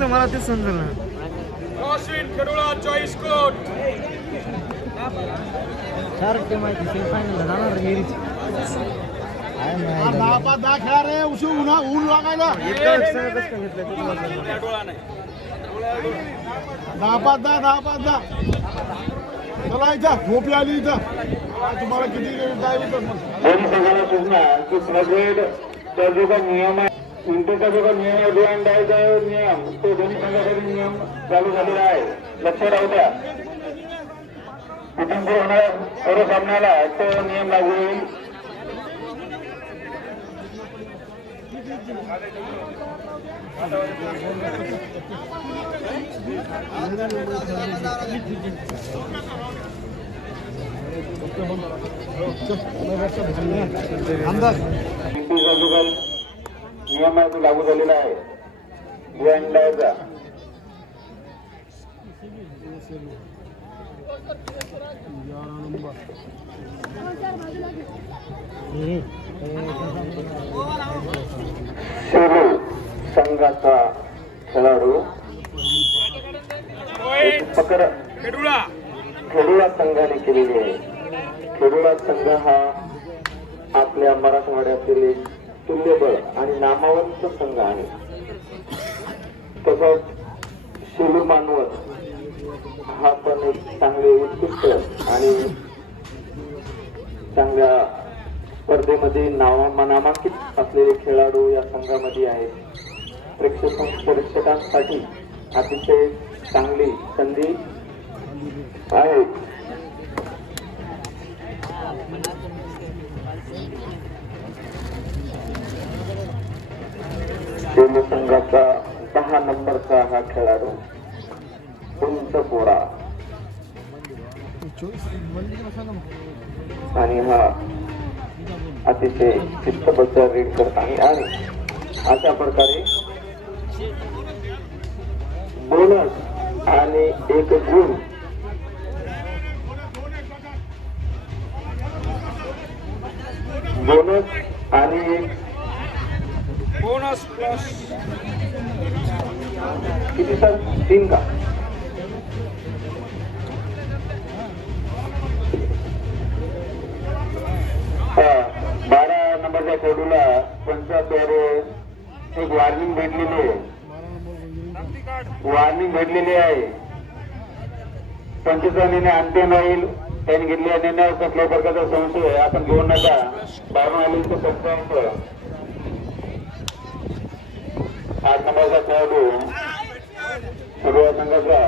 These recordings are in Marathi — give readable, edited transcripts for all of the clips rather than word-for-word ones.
मला ते समजलं ना. खेडोळा 40 कोट. चार टीम आहे ती फायनलला जाणार मेरीच. दहा पाच दहा खेळा रे उशी ऊन लागायला. दहा पाच दहा चला इथं झोपी आली इथं. तुम्हाला किती काय दोन्ही संघाला सूचना की स्लगवेडचा जो काही नियम आहे, इंटरचा जो काही नियम आहे, डू अँड डायचा नियम, तो दोन्ही संघासाठी नियम चालू झालेला आहे. लक्ष राहू द्या. इथून पुढे होणाऱ्या सर्व सामन्याला तो नियम लागू होईल. अंदाज इंटरचा जो काही नियम आहे तो लागू झालेला आहे, डू अँड डायचा. शेरू संघाचा खेळाडू पकड खेडोळा संघाने केलेली आहे. खेडोळा संघ हा आपल्या मराठवाड्यातील एक तुल्यबळ आणि नामवंत संघ आहे. तसंच शेलू मानवत हा पण एक चांगले उत्कृष्ट आणि चांगल्या स्पर्धेमध्ये नामांकित असलेले खेळाडू या संघामध्ये आहेत. प्रेक्षकांसाठी अतिशय चांगली संधी आहे. शेलू संघाचा 10 नंबरचा हा खेळाडू उंच पोरा आणि हा अतिशय शिस्तबद्ध रीड करत आहे. आणि अशा प्रकारे बोनस आणि एक गुण आणि एक बोनस प्लस किती सर 3 का? हा 12 नंबरच्या खेळाडूला पंचाद्वारे एक वॉर्निंग भेटलेली आहे. पंचवीसाने अंतिम राहील. त्यांनी घेतलेल्या निर्णयावर कसल्या प्रकारचा संशय आपण घेऊ नका. बाहेरून आले तर 55 8 नंबरचा खेळाडू सर्व संघाचा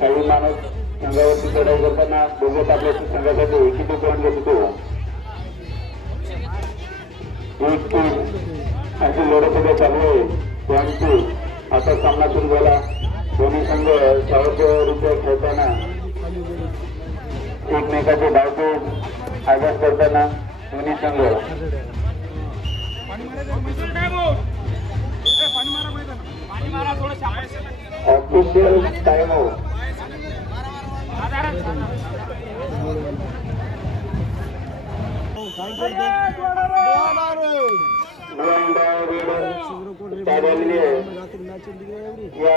काही माणूस संघावरती चढाई करताना दोघं आपल्या संघासाठी किती पॉईंट घेतो एक अशी लढत चालू आहे. परंतु आता सामना सुरू झाला. दोन्ही संघ सावधरित्या खेळताना एकमेकाचे धावतो आघात करताना दोन्ही संघ ऑफिशियल टाइम आउट. या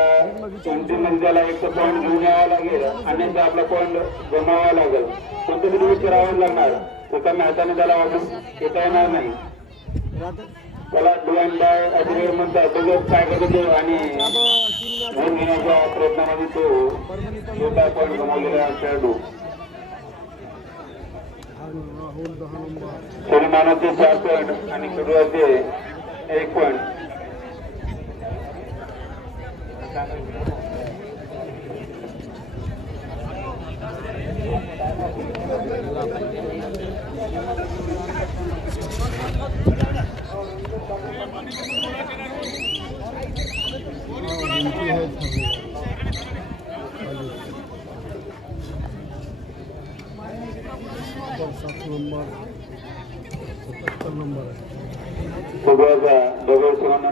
मध्ये त्याला एक पॉईंट घेऊन यावा लागेल आणि आपला पॉईंट गमावा लागेल. कोणतरी दिवस करावं लागणार. एका हाताने त्याला वापस येता येणार नाही. त्याला डू अँड डाय असे म्हणतात. दोघं काय करतो आणि घेऊन घेण्याच्या प्रयत्नामध्ये तो काय पॉईंट गमावलेला खेळाडू सलमानाचे 4 पॉईंट आणि खेळाडूचे 1 पॉईंट.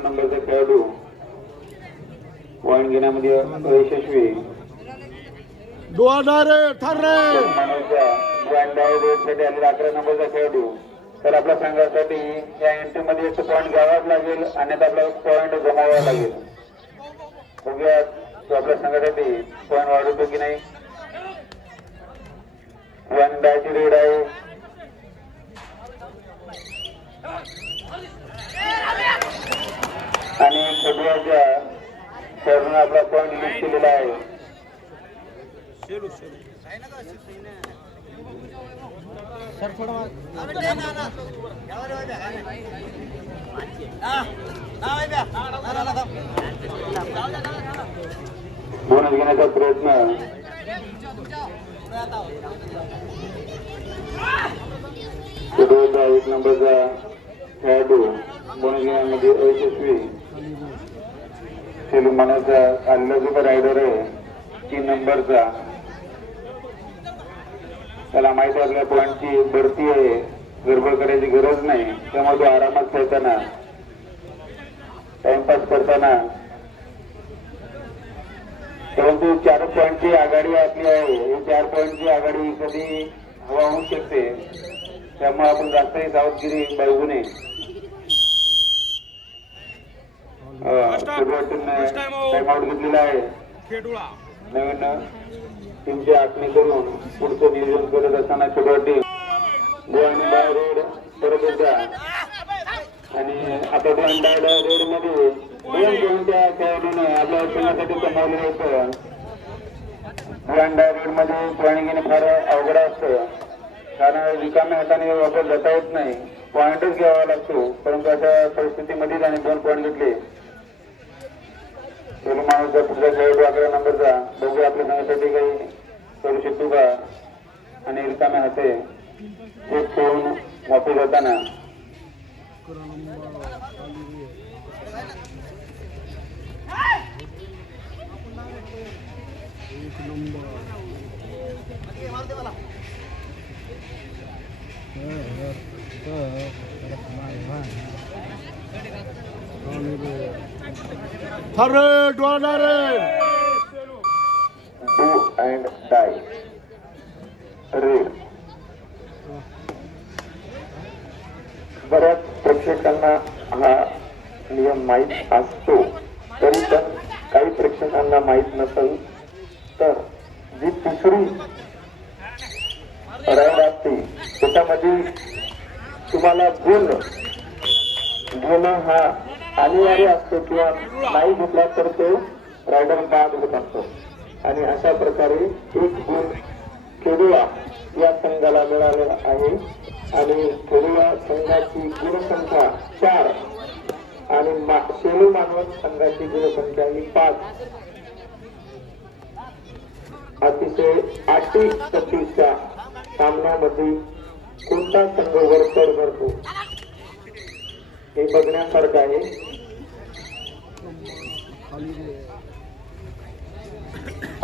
नंबरचा खेळाडू पॉईंट घेण्यामध्ये यशस्वी. आलेला 11 नंबरचा खेळाडू. तर आपल्या संघासाठी या एंट्रीमध्ये 1 पॉईंट घ्यावाच लागेल आणि आपला पॉईंट गमावा लागेल. बघूया तो आपल्या संघासाठी पॉईंट वाढवतो की नाही. वन डायची रेड आहे. आणि खेळाच्या खेळून आपला पॉईंट लीड केलेला आहे. सर थोडं बोनस घेण्याचा प्रयत्न एक नंबरचा खेळाडू बोनस घेण्यामध्ये अयशस्वी. सेलू मानाचा आलेला जो रायडर आहे 3 नंबरचा, त्याला माहिती आपल्या पॉईंटची भरती आहे, गडबड करायची गरज नाही, त्यामुळे तो आरामात खेळताना टाइमपास करताना. परंतु 4 पॉईंटची आघाडी आपली आहे. ही 4 पॉईंटची आघाडी कधी हवा होऊ शकते, त्यामुळे आपण जास्तही सावधगिरी बाळगू नये. टाइम आउट घेतलेला आहे. नवीन टीमची आखणी करून पुढचं नियोजन करत असताना छोटा टीम रोड परत एकदा. आणि आता रोड मध्ये 2 पॉईंटच्या खेळाडूने आपल्या टीमसाठी कमावले होतं. रोड मध्ये पॉईंट घेणे फार अवघड असतं, कारण रिकाम्या हाताने वापर जाता येत नाही, पॉईंटच घ्यावा लागतो. परंतु अशा परिस्थितीमध्ये त्याने 2 पॉईंट घेतले. माणूसचा पुढचा खेळाडू 11 नंबरचा, बघू आपल्या संघासाठी काही करू शकतो का. आणि रिकाम्या हाते एक खेळून वापस जाताना हरे डोनारे डू अँड डाय रेड. बऱ्याच प्रेक्षकांना हा नियम माहीत असतो, तरी पण काही प्रेक्षकांना माहीत नसेल तर जी तिसरी राईड असते त्याच्यामध्ये तुम्हाला गुण घेणं हा अनिवार्य असतो, किंवा नाही घेतला तर तो रायडर बाद होत असतो. आणि अशा प्रकारे 1 गुण खेडुळा या संघाला मिळालेला आहे. आणि खेडुळा संघाची गुणसंख्या 4 आणि सेलू मानवत संघाची गुणसंख्या ही 5. अतिशय अटीतटीच्या सामन्यामध्ये कोणता संघ वरचढ करतो हे बघण्यासारखं आहे.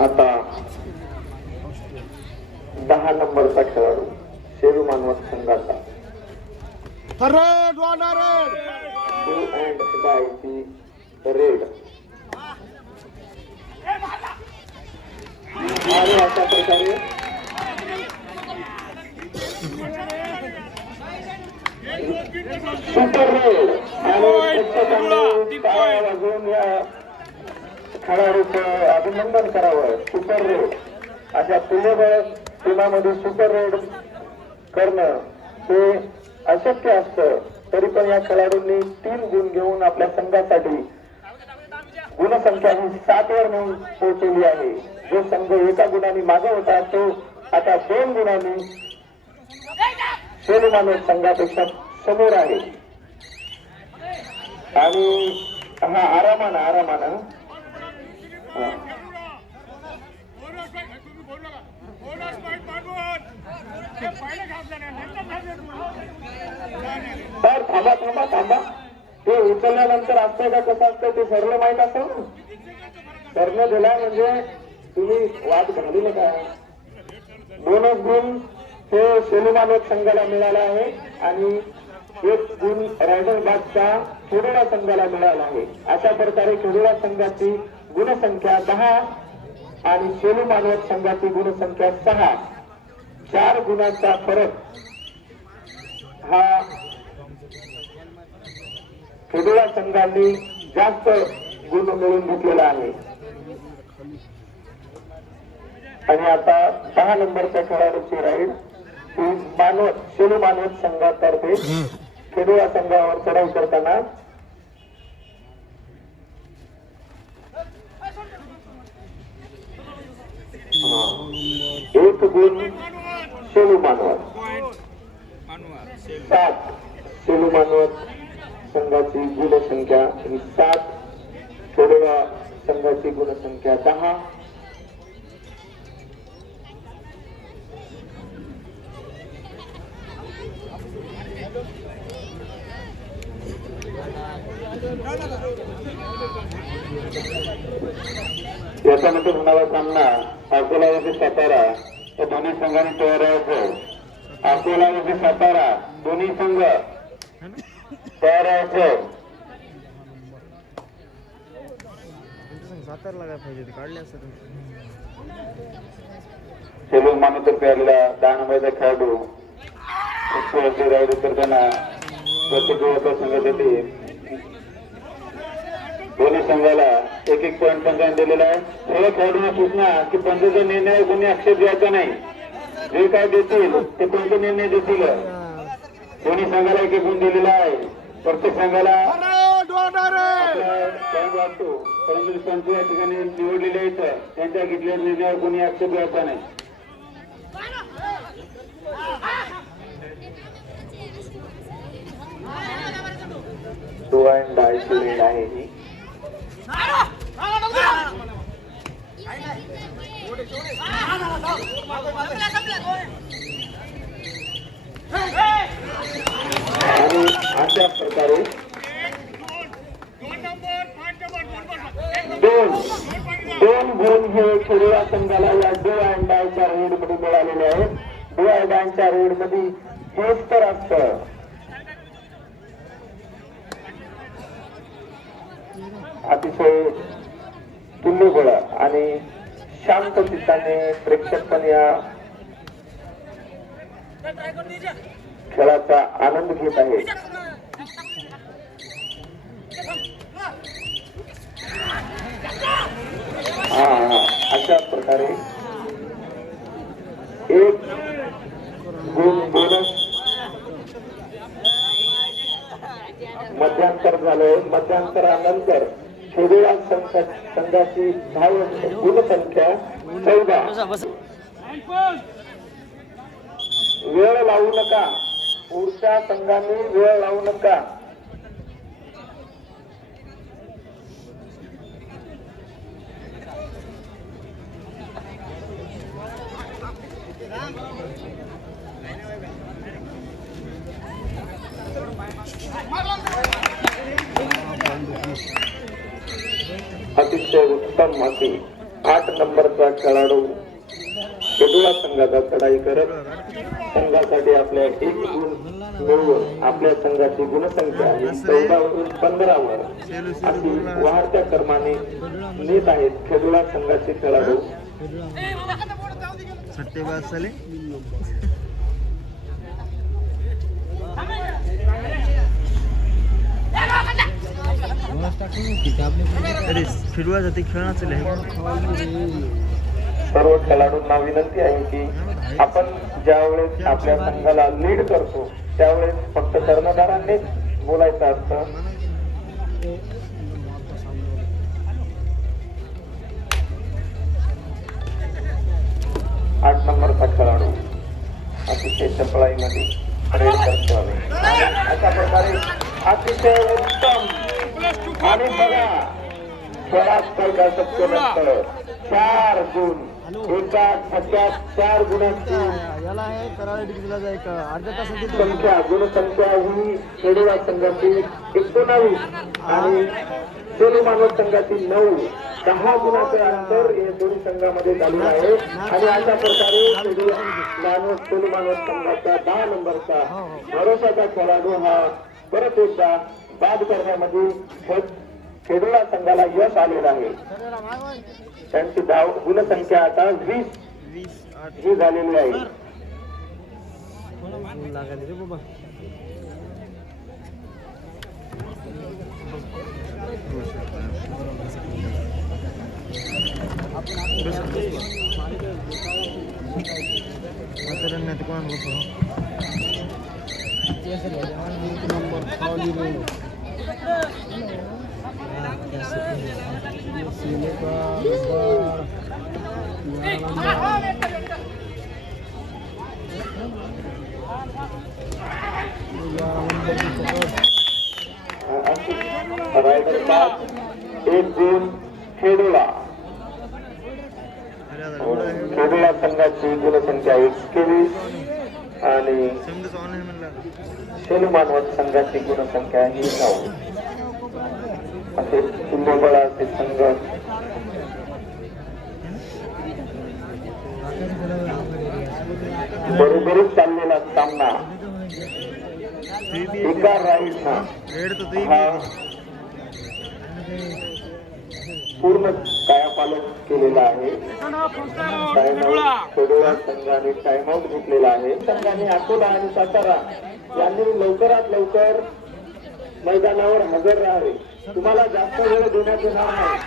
आता 10 नंबरचा खेळाडू सेलू मानवत संघाचा हरे डोनारे डू अँड डायची रेड. आणि अशा प्रकारे सुपर रेड आणि वाजवून या खेळाडूचं अभिनंदन करावं. सुपर रेड अशा पुढे टीमामध्ये सुपर रेड करणं हे अशक्य असतं, तरी पण या खेळाडूंनी 3 गुण घेऊन आपल्या संघासाठी गुणसंख्या ही 7 वर नेऊन पोहोचवली आहे. जो संघ 1 गुणांनी मागे होता तो आता 2 गुणांनी सेलू मानवत संघापेक्षा समोर आहे. आणि हा आरामानं तर थांबा ते उचलल्यानंतर असतंय का कसं असतंय ते सरलं माहित असेल ना. सरलं दिला म्हणजे तुम्ही वाद घालू नका. बोनस गुण हे सेलू मानवत संघाला मिळाला आहे आणि 1 गुण रायडर बादचा खेडुळा संघाला मिळाला आहे. अशा प्रकारे खेडुळा संघाची गुणसंख्या 10 आणि सेलू मानवत संघाची गुणसंख्या 6. 4 गुणांचा फरक हा खेडुळा संघांनी जास्त गुण मिळवून घेतलेला आहे. आणि आता 10 नंबरच्या खेळाडूची राईड ही मानवत शेलू मानवत संघातर्फे खेडूळा संघावर चढाई करताना एक गुण शेलू मानवत 7 शेलू मानवत संघाची गुणसंख्या ही 7 खेडूळा संघाची गुणसंख्या 10 याच्यानंतर होणारा सामना अकोला वरती सातारा या दोन्ही संघांनी तयार राहायचं. अकोला वरती सातारा दोन्ही संघ तयार राहायचं. सातारला काय पाहिजे ते काढले असतं. सेलू मानवतर्फे आलेला 10 नंबरचा खेळाडू राईड करताना प्रत्येक वेळेच्या संघासाठी दोन्ही संघाला 1-1 पॉईंट पंचाने दिलेला आहे. सर्व खेळाडूंना सूचना की पंचाचा निर्णय कोणी आक्षेप घ्यायचा नाही. जे काय देतील ते पंच निर्णय देतील. दोन्ही संघाला 1-1 गुण दिलेला आहे. प्रत्येक संघाला पॉईंट वाटतो, परंतु पंच या ठिकाणी निवडलेले आहेत त्यांच्या घेतलेल्या निर्णयावर कोणी आक्षेप घ्यायचा नाही. डू अँड डायची रेड आहे ही. आणि अशा प्रकारे दोन गुण हे खेडूळा संघाला या डू अँड डायच्या रेड मध्ये मिळालेले आहेत. डू अँड डायच्या रेड मध्ये हेच तर असतं. अतिशय तुल्यबळ आणि शांत चित्ताने प्रेक्षक पण या खेळाचा आनंद घेत आहेत. अशा प्रकारे एक गुण बोनस मध्यांतर झालंय. मध्यांतरानंतर खेडूळा संघाची गुणसंख्या 14. वेळ लावू नका, पुढच्या संघाने वेळ लावू नका. अतिशय उत्तम अशी 8 नंबरचा खेळाडू खेडूळा संघाचा चढाई करत संघासाठी आपल्या 1 गुण मिळवून आपल्या संघाची गुणसंख्या 14 वरून 15 वर अशी वाढत्या क्रमाने नेत आहेत खेडूळा संघाचे खेळाडू. सट्टेबाज झाले. फिरवा जाते खेळण्याचं. सर्व खेळाडूंना विनंती आहे की आपण ज्यावेळेस आपल्या संघाला लीड करतो त्यावेळेस फक्त कर्णधारांनीच बोलायचं असतं. आठ नंबरचा खेळाडू अतिशय चपळाईमध्ये रेड करतो. अशा प्रकारे अतिशय उत्तम. आणि बघा खेळात काही काय शक्य नसतं. 4 गुण एका फटक्यात 4 गुणांची याला हे करायला डिग्रीला जाय का अर्ध्या तासाची संख्या गुणसंख्या ही खेडूळा संघाची 19 आणि सेलू मानवत संघाची 9. 10 गुणाचे अंतर हे दोन्ही संघामध्ये झालेलं आहे. आणि अशा प्रकारे सेलू मानवत संघाचा 10 नंबरचा भरोशाचा खेळाडू हा परत एकदा बाद करण्यामध्ये खेडूळा संघाला यश आलेलं आहे. त्यांची गुणसंख्या आता 20 ही झालेली आहे. आपण नाही तर कोणाला बघतो एक नंबर खाली रे सीने का रायडर 5 1 जून खेडोला खेडोला संघाची गुणसंख्या 21 आणि समजा ऑनलाईन म्हणला शेलू मानवत संघाची गुणसंख्या ही 9 असे कुंभबळाचे संघ बरोबरच चाललेला सामना एका राईडना रेड तो तुझी हा पूर्ण कायापालट केलेला आहे. टाइमआउट खेडोळा संघाने टाइमआउट घेतलेला आहे. संघाने अकोला आणि सातारा यांनी लवकरात लवकर मैदानावर हजर राहावे. तुम्हाला जास्त वेळ देण्यात येणार नाही.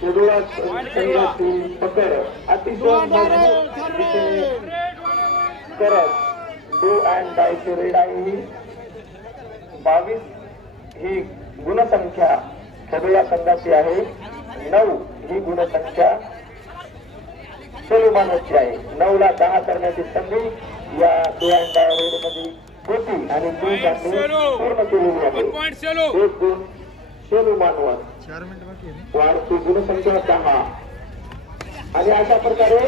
खेडोळा संघाची पकड अतिशय मजबूत रीतीने करत डू अँड डायची रेड आहे. 22 ही गुणसंख्या खेडोळा संघाची आहे. 9 ही गुणसंख्या सोलुमानची आहे. 9 ला 10 करण्याची संधी या डू अँड डाय रेड मध्ये होती आणि ती त्यांनी पूर्ण केलेली आहे. 1 गुण शेलू मानवत 4 मिनिट बाकी आहे. वाढती गुणसंख्या 10 आणि अशा प्रकारे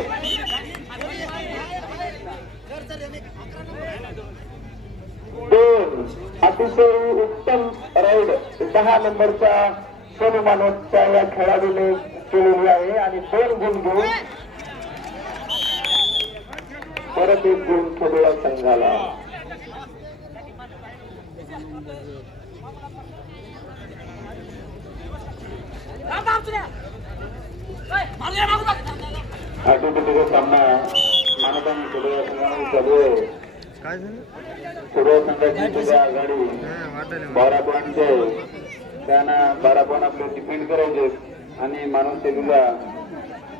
2 अतिशय उत्तम राईड 10 नंबरच्या सोनू मानवतच्या या खेळाडूने केलेली आहे आणि 2 गुण घेऊन परत 1 गुण खेडोळा संघाला. आठवड्याचा सामना मानकांनी खेडोळा संघामध्ये चालू आहे. काय झालं खेडोळा संघाची सुद्धा आघाडी हा वाटायला 12 पॉईंटचे आहे. त्यांना 12 पॉईंट आपले डिफेंड करायचे आणि मानव सेलूला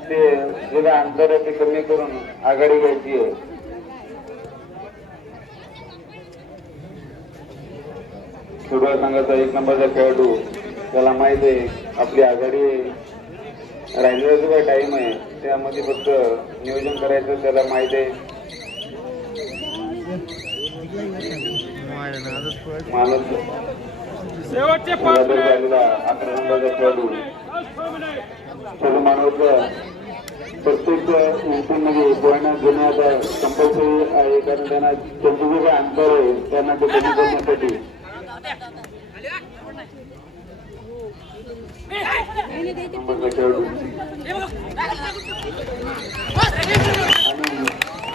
ते जेव्हा अंतर आहे ते कमी करून आघाडी घ्यायची आहे. खेडोळा संघाचा 1 नंबरचा खेळाडू त्याला माहित आहे आपली आघाडी राहिलेला जो काही टाइम आहे त्यामध्ये फक्त नियोजन करायचं त्याला माहित आहे. मानव शेवटचे 5 मिनिट झालेला 11 नंबरचा खेळाडू सर्व मानवचं प्रत्येक मध्ये पॉईंट घेणं आता कंपल्सरी आहे कारण त्यांना त्यांचं जे काही अंतर आहे त्यांना ते कमी करण्यासाठी नंबरचा खेळाडू आणि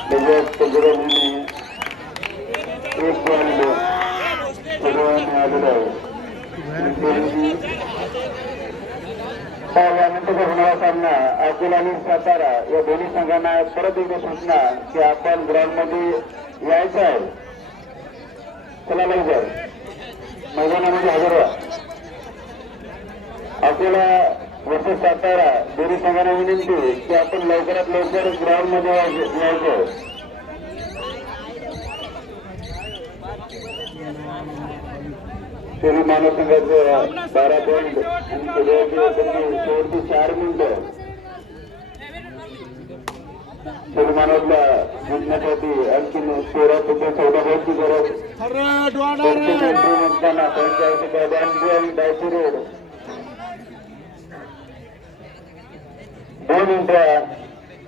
त्याच्यात त्याच्याने 1 पॉईंट सर्वांनी आलेला आहे. यानंतर होणारा सामना अकोला आणि सातारा या दोन्ही संघांना परत एकदा सूचना की आपण ग्राउंड मध्ये यायचं आहे. चला लवकर मैदानामध्ये हजर व्हा. अकोला वर्सेस सातारा दोन्ही संघांना विनंती की आपण लवकरात लवकर ग्राउंड मध्ये यायचं. शेलू मानव संघाचं 12 पॉईंट आणि शेवटची 4 मिनिटं शेलू मानवला जिंकण्यासाठी आणखी 13 ते 14 पॉईंटची गरज. असताना आणि डायची रेड 2 मिनिटं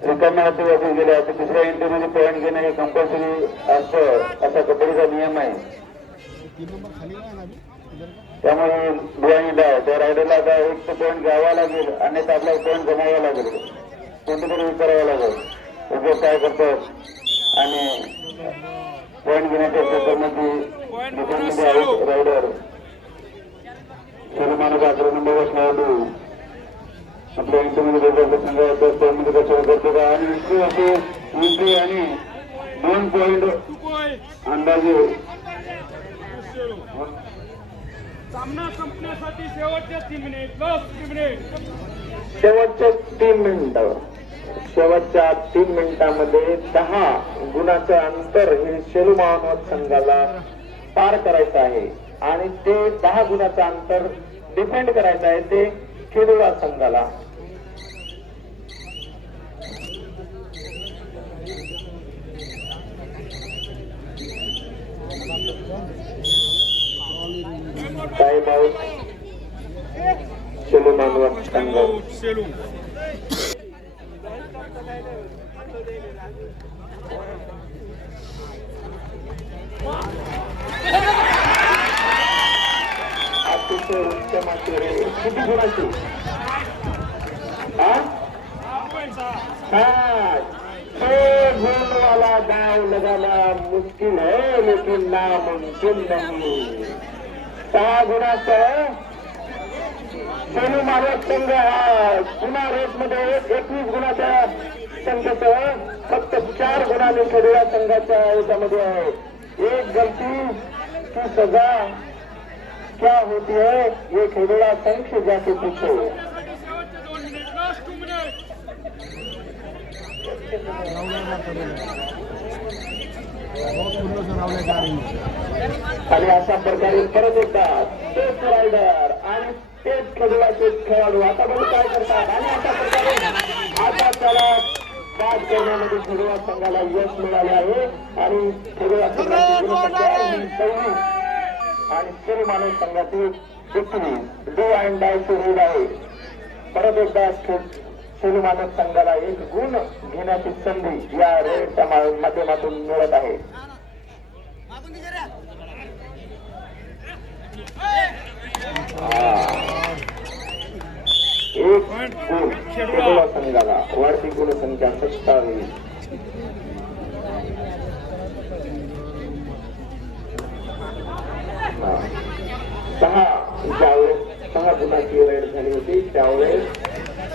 रिकाम्या हाती वापरून गेल्या तर दुसऱ्या इंटरमध्ये पॉईंट घेणं हे कंपल्सरी असतं असा कबड्डीचा नियम आहे. त्यामुळे डोळ्याने त्या रायडरला आता 1 पॉईंट घ्यावा लागेल आणि आपला पॉईंट गमावा लागेल. कोणतं तरी विचारावं लागेल उद्योग काय करतात आणि पॉईंट घेण्याच्या चक्करमध्ये रायडर सर्वमानव 11 नंबरचा खेळाडू आपल्या इंटरमध्ये संघामध्ये कशा करतो का आणि विषय असे एंट्री आणि 2 पॉईंट अंदाजे सामना संपण्यासाठी शेवटचे 3 मिनिट. Last 3 minute. शेवटचे 3 मिनिटं शेवटच्या 3 मिनिटांमध्ये 10 गुणाचं अंतर हे शेलू मानवत संघाला पार करायचं आहे आणि ते 10 गुणाचं अंतर डिफेंड करायचं आहे ते खेडुळा संघाला. टाइम आउट शेलू मानवत संघ. सेलू अतिशय उत्तम अशी रे. किती गुणाची? गुण वाला दाव लगाना मुश्किल है लेकिन नामुमकिन नहीं. 6 गुणाचं शेलू मानवत संघ हा पुन्हा रेस मध्ये 21 गुणाच्या संघासह फक्त 4 गुणाने खेळलेल्या संघाच्या याच्यामध्ये आहे. एक गलती की सजा क्या होती है ये खेलड़ा संघ से जाके पूछो. Last 2 minute. आणि अशा प्रकारे परत येतात तेच रायडर आणि तेच खेळाचे खेळाडू. आता बघू काय करतात आणि अशा प्रकारे आता त्याला बाद करण्यामध्ये खेळुळा संघाला यश मिळाले आहे आणि खेळुळा संघाची गुणसंख्या ही 26 आणि शेलू मानव संघाची 21. डू अँड डाय सुरू आहे. परत एकदा शेलू मानव संघाला 1 गुण घेण्याची संधी या रेडच्या माध्यमातून मिळत आहे. एक गुण खेळुळा संघाला. वाढती गुणसंख्या 27. ज्यावेळेस 6 गुणाची रेड झाली होती त्यावेळेस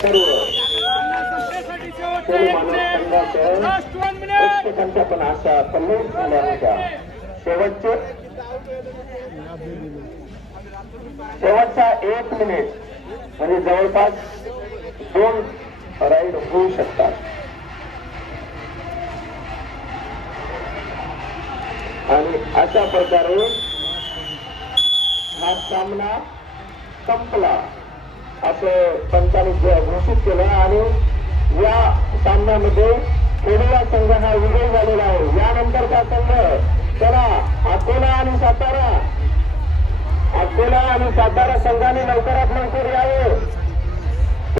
सर्व शेलू मानव संघाच्या प्रेक्षकांच्या पण आशा पल्लवित झाल्या होत्या. शेवटचा 1 मिनिट म्हणजे जवळपास 2 राईड होऊ शकतात. आणि अशा प्रकारे हा सामना संपला असं पंचांनी घोषित केलं आणि या सामन्यामध्ये खेळुळा संघ हा विजयी झालेला आहे. यानंतरचा संघ चला अकोला आणि सातारा संघाने लवकरात लवकर यावे.